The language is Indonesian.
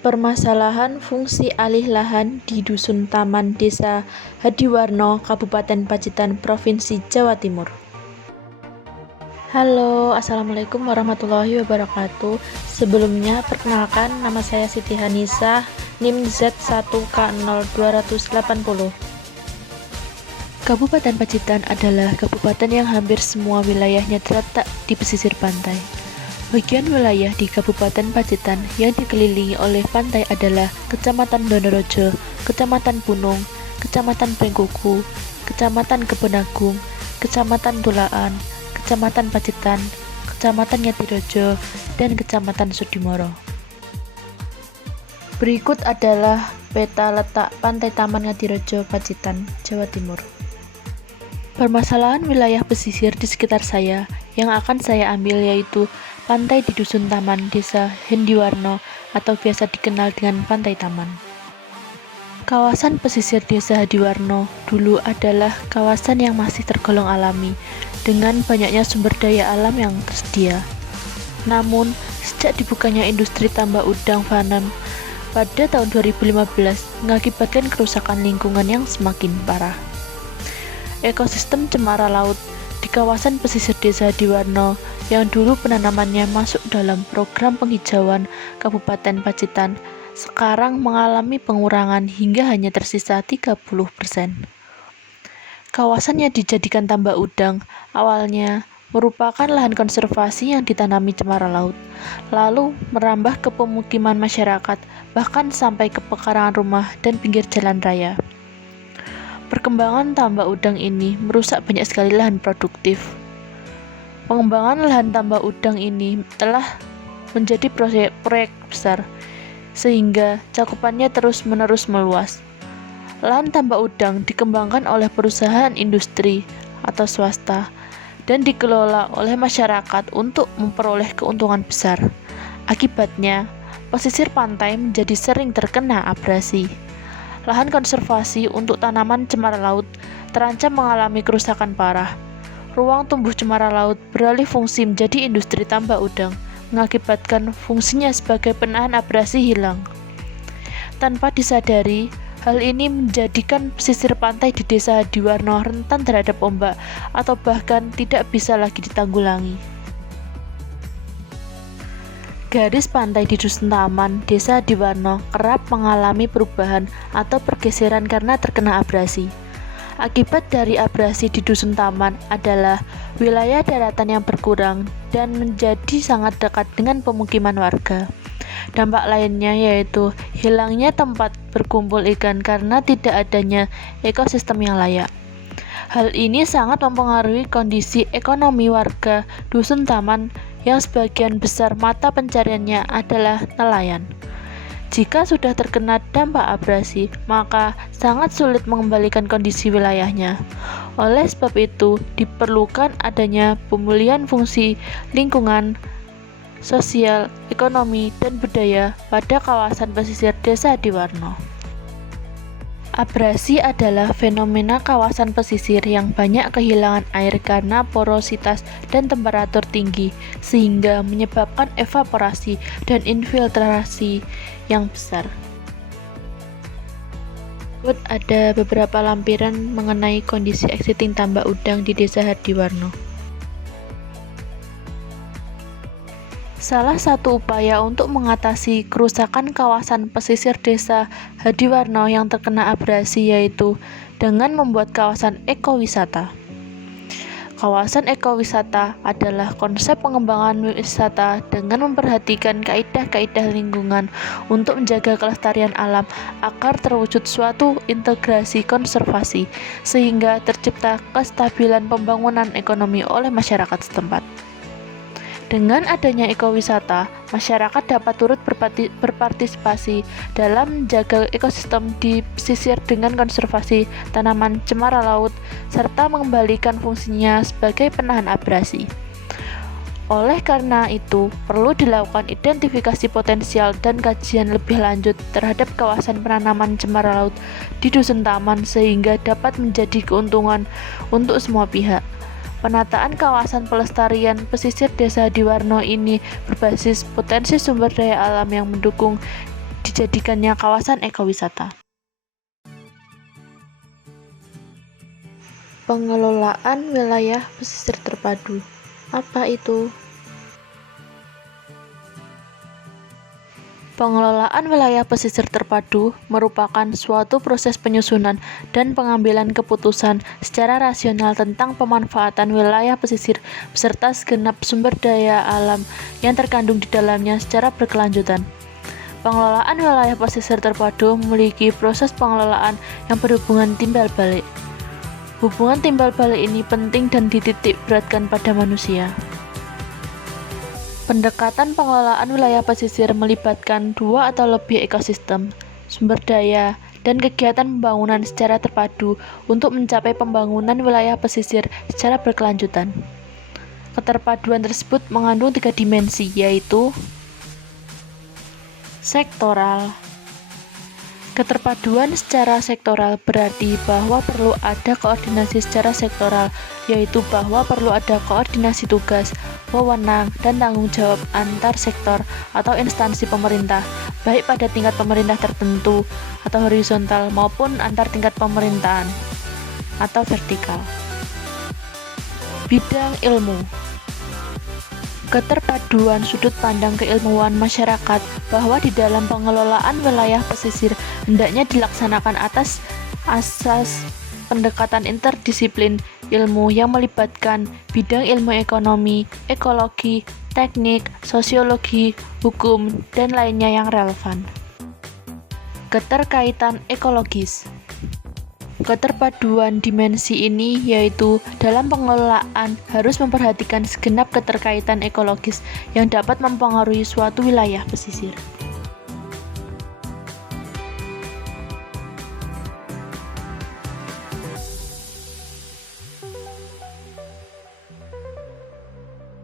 Permasalahan fungsi alih lahan di Dusun Taman Desa Hadiwarno, Kabupaten Pacitan, Provinsi Jawa Timur. Halo, Assalamualaikum warahmatullahi wabarakatuh. Sebelumnya, perkenalkan nama saya Siti Hanisa, NIM Z1K0280. Kabupaten Pacitan adalah kabupaten yang hampir semua wilayahnya terletak di pesisir pantai. Bagian wilayah di Kabupaten Pacitan yang dikelilingi oleh pantai adalah Kecamatan Donorejo, Kecamatan Punung, Kecamatan Bengkuku, Kecamatan Kebonagung, Kecamatan Tulaan, Kecamatan Pacitan, Kecamatan Yatirejo, dan Kecamatan Sudimoro. Berikut adalah peta letak Pantai Taman Yatirejo, Pacitan, Jawa Timur. Permasalahan wilayah pesisir di sekitar saya yang akan saya ambil yaitu pantai di Dusun Taman Desa Hadiwarno atau biasa dikenal dengan Pantai Taman. Kawasan pesisir Desa Hadiwarno dulu adalah kawasan yang masih tergolong alami dengan banyaknya sumber daya alam yang tersedia. Namun, sejak dibukanya industri tambak udang Fanam pada tahun 2015 mengakibatkan kerusakan lingkungan yang semakin parah. Ekosistem cemara laut di kawasan pesisir Desa Hadiwarno yang dulu penanamannya masuk dalam program penghijauan Kabupaten Pacitan sekarang mengalami pengurangan hingga hanya tersisa 30%. Kawasan yang dijadikan tambak udang awalnya merupakan lahan konservasi yang ditanami cemara laut, lalu merambah ke pemukiman masyarakat bahkan sampai ke pekarangan rumah dan pinggir jalan raya. Perkembangan tambak udang ini merusak banyak sekali lahan produktif. Pengembangan lahan tambak udang ini telah menjadi proyek besar, sehingga cakupannya terus-menerus meluas. Lahan tambak udang dikembangkan oleh perusahaan industri atau swasta dan dikelola oleh masyarakat untuk memperoleh keuntungan besar. Akibatnya, pesisir pantai menjadi sering terkena abrasi. Lahan konservasi untuk tanaman cemara laut terancam mengalami kerusakan parah. Ruang tumbuh cemara laut beralih fungsi menjadi industri tambak udang, mengakibatkan fungsinya sebagai penahan abrasi hilang. Tanpa disadari, hal ini menjadikan pesisir pantai di Desa Hadiwarno rentan terhadap ombak atau bahkan tidak bisa lagi ditanggulangi. Garis pantai di Dusun Taman Desa Hadiwarno kerap mengalami perubahan atau pergeseran karena terkena abrasi. Akibat dari abrasi di Dusun Taman adalah wilayah daratan yang berkurang dan menjadi sangat dekat dengan pemukiman warga. Dampak lainnya yaitu hilangnya tempat berkumpul ikan karena tidak adanya ekosistem yang layak. Hal ini sangat mempengaruhi kondisi ekonomi warga Dusun Taman yang sebagian besar mata pencariannya adalah nelayan. Jika sudah terkena dampak abrasi, maka sangat sulit mengembalikan kondisi wilayahnya. Oleh sebab itu, diperlukan adanya pemulihan fungsi lingkungan, sosial, ekonomi, dan budaya pada kawasan pesisir Desa Hadiwarno. Abrasi adalah fenomena kawasan pesisir yang banyak kehilangan air karena porositas dan temperatur tinggi, sehingga menyebabkan evaporasi dan infiltrasi yang besar. Ada beberapa lampiran mengenai kondisi eksiting tambak udang di Desa Hadiwarno. Salah satu upaya untuk mengatasi kerusakan kawasan pesisir Desa Hadiwarno yang terkena abrasi yaitu dengan membuat kawasan ekowisata. Kawasan ekowisata adalah konsep pengembangan wisata dengan memperhatikan kaidah-kaidah lingkungan untuk menjaga kelestarian alam agar terwujud suatu integrasi konservasi sehingga tercipta kestabilan pembangunan ekonomi oleh masyarakat setempat. Dengan adanya ekowisata, masyarakat dapat turut berpartisipasi dalam menjaga ekosistem di pesisir dengan konservasi tanaman cemara laut, serta mengembalikan fungsinya sebagai penahan abrasi. Oleh karena itu, perlu dilakukan identifikasi potensial dan kajian lebih lanjut terhadap kawasan penanaman cemara laut di Dusun Taman sehingga dapat menjadi keuntungan untuk semua pihak. Penataan kawasan pelestarian pesisir Desa Hadiwarno ini berbasis potensi sumber daya alam yang mendukung dijadikannya kawasan ekowisata. Pengelolaan wilayah pesisir terpadu. Apa itu? Pengelolaan wilayah pesisir terpadu merupakan suatu proses penyusunan dan pengambilan keputusan secara rasional tentang pemanfaatan wilayah pesisir beserta segenap sumber daya alam yang terkandung di dalamnya secara berkelanjutan. Pengelolaan wilayah pesisir terpadu memiliki proses pengelolaan yang berhubungan timbal balik. Hubungan timbal balik ini penting dan dititik beratkan pada manusia. Pendekatan pengelolaan wilayah pesisir melibatkan dua atau lebih ekosistem, sumber daya, dan kegiatan pembangunan secara terpadu untuk mencapai pembangunan wilayah pesisir secara berkelanjutan. Keterpaduan tersebut mengandung 3 dimensi, yaitu sektoral. Keterpaduan secara sektoral berarti bahwa perlu ada koordinasi secara sektoral, yaitu bahwa perlu ada koordinasi tugas, wewenang, dan tanggung jawab antar sektor atau instansi pemerintah, baik pada tingkat pemerintah tertentu atau horizontal maupun antar tingkat pemerintahan atau vertikal. Bidang ilmu. Keterpaduan sudut pandang keilmuan masyarakat bahwa di dalam pengelolaan wilayah pesisir hendaknya dilaksanakan atas asas pendekatan interdisiplin ilmu yang melibatkan bidang ilmu ekonomi, ekologi, teknik, sosiologi, hukum, dan lainnya yang relevan. Keterkaitan ekologis. Keterpaduan dimensi ini yaitu dalam pengelolaan harus memperhatikan segenap keterkaitan ekologis yang dapat mempengaruhi suatu wilayah pesisir.